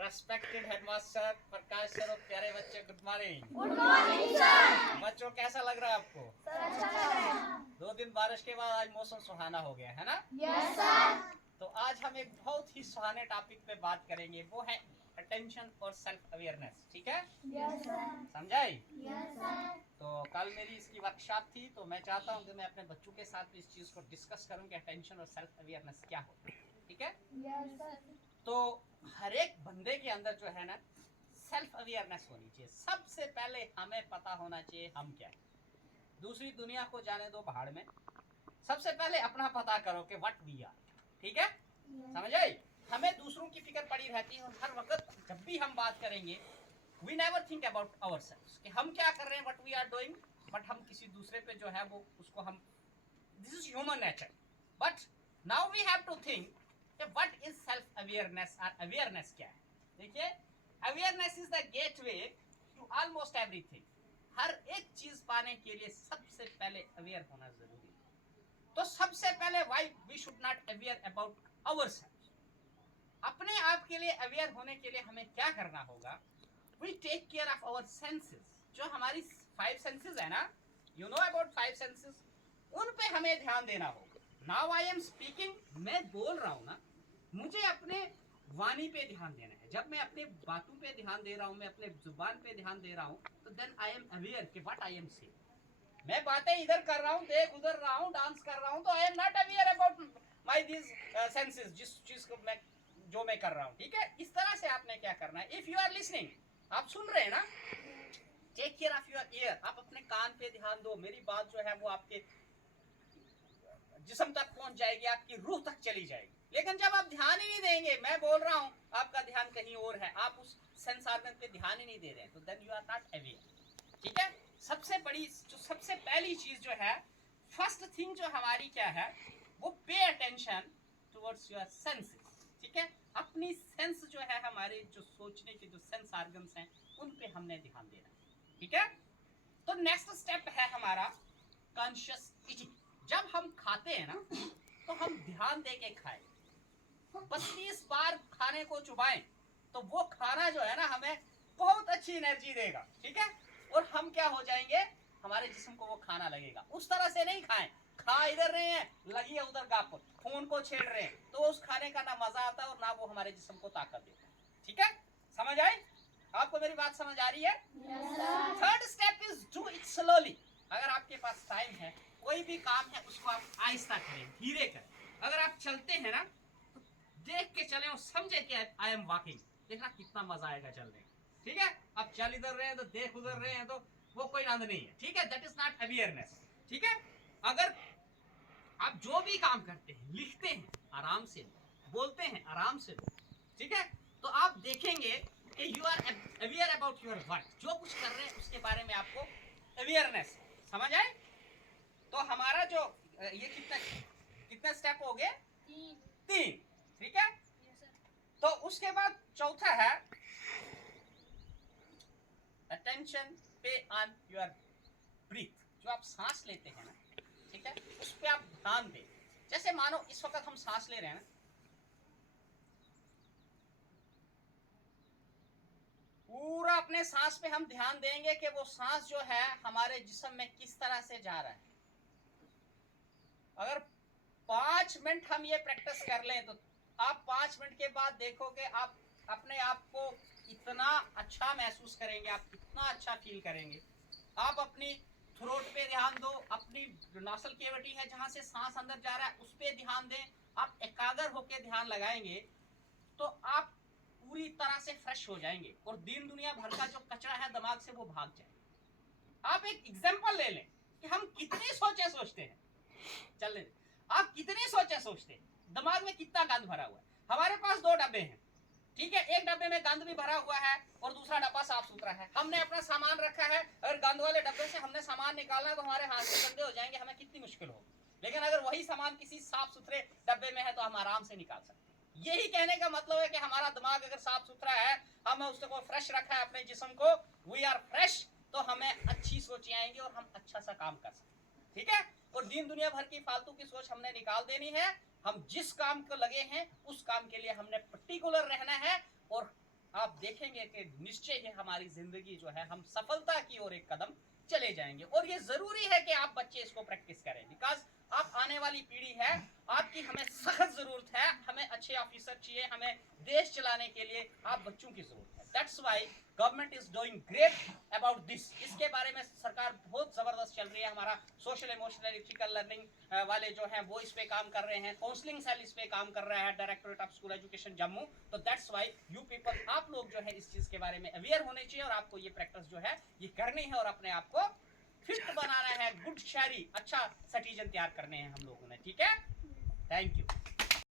Respected headmaster प्रकाश sir और प्यारे बच्चे, good morning. Good morning sir. बच्चों, कैसा लग रहा है आपको? सर अच्छा लग रहा है। 2 दिन बारिश के बाद आज मौसम सुहाना हो गया है ना? Yes sir. तो आज हम एक बहुत ही सुहाने टॉपिक पे बात करेंगे, वो है अटेंशन और सेल्फ अवेयरनेस। ठीक है? Yes sir. समझाई? Yes sir. तो कल मेरी इसकी वर्कशॉप थी, तो मैं चाहता हूँ कि मैं अपने बच्चों के साथ भी इस चीज को डिस्कस करूँ कि अटेंशन और सेल्फ अवेयरनेस क्या होता है। ठीक है? Yes sir. तो हर एक बंदे के अंदर जो है ना, सेल्फ अवेयरनेस होनी चाहिए। सबसे पहले हमें पता होना चाहिए हम क्या है। दूसरी दुनिया को जाने दो भाड़ में, सबसे पहले अपना पता करो कि व्हाट वी आर। ठीक है? समझ आई? हमें दूसरों की फिक्र पड़ी रहती है और हर वक्त जब भी हम बात करेंगे, we never think about ourselves कि हम क्या कर रहे हैं, what we are doing, but हम किसी दूसरे पे जो है वो उसको हम, this is human nature. But now we have to think what is self awareness और अवेयरनेस क्या है। देखिए, awareness is the gateway to almost everything. हर एक चीज पाने के लिए सबसे पहले अवेयर होना जरूरी है। तो सबसे पहले why we should not aware about ourselves. अपने आप के लिए अवेयर होने के लिए हमें क्या करना होगा? We take care of our senses. जो हमारी 5 सेंसेस है ना, यू नो अबाउट 5 सेंसेस, उन पे हमें ध्यान देना होगा। नाउ आई एम स्पीकिंग, मैं बोल रहा हूं ना, मुझे अपने वाणी पे ध्यान देना है। जब मैं अपने बातों पे ध्यान दे रहा हूं, मैं अपने जुबान पे ध्यान दे रहा हूं, तो देन आई एम अवेयर कि व्हाट आई एम सेइंग। मैं बातें इधर कर रहा हूं, देख उधर रहा हूं, डांस कर रहा हूं, तो I am not aware about my this senses, जिस चीज को मैं जो मैं कर रहा हूं। ठीक है? इस तरह से आपने क्या करना है, इफ यू आर लिसनिंग, आप सुन रहे हैं ना, take care of your ear. आप अपने कान पे ध्यान दो। मेरी बात जो है वो आपके जिस्म तक पहुंच जाएगी, आपकी रूह तक चली जाएगी। लेकिन जब आप ध्यान ही नहीं देंगे, मैं बोल रहा हूं, आपका ध्यान कहीं और है, आप उस सेंस ऑर्गन पे ध्यान ही नहीं दे रहे हैं, तो then you are not aware. ठीक है? सबसे बड़ी जो सबसे पहली चीज जो है, फर्स्ट थिंग जो हमारी क्या है, वो pay attention towards your senses. ठीक है? अपनी सेंस जो है, हमारे जो सोचने के जो सेंस ऑर्गन्स हैं, उन पे हमने ध्यान देना है। ठीक है? तो नेक्स्ट स्टेप है हमारा कॉन्शियस ईटिंग। जब हम खाते हैं ना, तो हम ध्यान दे के खाएं। 32 बार खाने को चुबाएं, तो वो खाना जो है ना, हमें बहुत अच्छी एनर्जी देगा। ठीक है? और हम क्या हो जाएंगे, हमारे जिस्म को वो खाना लगेगा। उस तरह से नहीं खाएं, खा इधर रहे हैं, लगी है उधर गाप, फोन को छेड़ रहे हैं, तो उस खाने का ना मजा आता है और ना वो हमारे जिस्म को ताकत देता है। ठीक है? समझ आई? आपको मेरी बात समझ आ रही है? Third step is do it slowly. अगर आपके पास टाइम है, कोई भी काम है, उसको आप आहिस्ता करें, धीरे करें। अगर आप चलते हैं ना, तो देख के चलें और समझे कि आई एम वॉकिंग। देखना कितना मजा आएगा चलने। ठीक है? आप चल इधर रहे हैं तो देख उधर रहे हैं, तो वो कोई आनंद नहीं है। ठीक है? That is not awareness. ठीक है? अगर आप जो भी काम करते हैं, लिखते हैं, आराम से बोलते हैं, आराम से। ठीक है? तो आप देखेंगे कि you are aware about your work. जो कुछ कर रहे हैं उसके बारे में आपको अवेयरनेस। समझ आए? तो हमारा जो ये कितने स्टेप हो गए? 3। ठीक है? तो उसके बाद चौथा है अटेंशन पे ऑन योर ब्रीथ। जो आप सांस लेते हैं ना, ठीक है, उस पे आप ध्यान दें। जैसे मानो इस वक्त हम सांस ले रहे हैं ना, पूरा अपने सांस पे हम ध्यान देंगे कि वो सांस जो है हमारे जिस्म में किस तरह से जा रहा है। अगर 5 मिनट हम ये प्रैक्टिस कर लें, तो आप 5 मिनट के बाद देखोगे आप अपने आप को इतना अच्छा महसूस करेंगे, आप इतना अच्छा फील करेंगे। आप अपनी थ्रोट पे ध्यान दो, अपनी जो नासल कैविटी है जहां से सांस अंदर जा रहा है उस पे ध्यान दें। आप एकाग्र होकर ध्यान लगाएंगे तो आप पूरी तरह से फ्रेश हो जाएंगे और दीन दुनिया भर का जो कचरा है दिमाग से वो भाग जाएगा। आप एक एग्जांपल ले लें कि हम कितनी सोचते हैं। चल ले, आप कितनी सोचते हैं, दिमाग में कितना गंद भरा हुआ है। हमारे पास 2 डब्बे हैं। ठीक है? एक डब्बे में गंद भी भरा हुआ है और दूसरा डब्बा साफ सुथरा है। हमने अपना सामान रखा है, अगर गंद वाले डब्बे से हमने सामान निकालना तो हमारे हाथ से गंदे हो जाएंगे, हमें कितनी मुश्किल होगी। लेकिन अगर वही सामान किसी साफ सुथरे डब्बे में है तो हम आराम से निकाल सकते हैं। यही कहने का मतलब है कि हमारा दिमाग अगर साफ सुथरा है, हम उसको फ्रेश रखा है अपने जिस्म को, वी आर फ्रेश, तो हमें अच्छी सोचें आएंगी और हम अच्छा सा काम कर सकते हैं। ठीक है? और दीन दुनिया भर की फालतू की सोच हमने निकाल देनी है। हम जिस काम को लगे हैं उस काम के लिए हमने पर्टिकुलर रहना है और आप देखेंगे कि निश्चय ही हमारी जिंदगी जो है हम सफलता की ओर एक कदम चले जाएंगे। और ये जरूरी है कि आप बच्चे इसको प्रैक्टिस करें, बिकॉज आप आने वाली पीढ़ी है, आपकी हमें सख्त जरूरत है, हमें अच्छे ऑफिसर चाहिए, हमें देश चलाने के लिए आप बच्चों की जरूरत है। That's why government is doing great about this. इसके बारे में सरकार बहुत जबरदस्त चल रही है। हमारा सोशल इमोशनल एथिकल लर्निंग वाले जो हैं वो इस पे काम कर रहे हैं, काउंसलिंग सेल इस पे काम कर रहा है, directorate of school education Jammu. तो दैट्स व्हाई यू पीपल, आप लोग जो है इस चीज के बारे में अवेयर होने चाहिए और आपको ये प्रैक्टिस जो है ये करनी है और अपने आप को फिट बनाना है, गुड शहरी, अच्छा सिटीजन तैयार करने हैं हम लोगों ने। ठीक है, थैंक यू।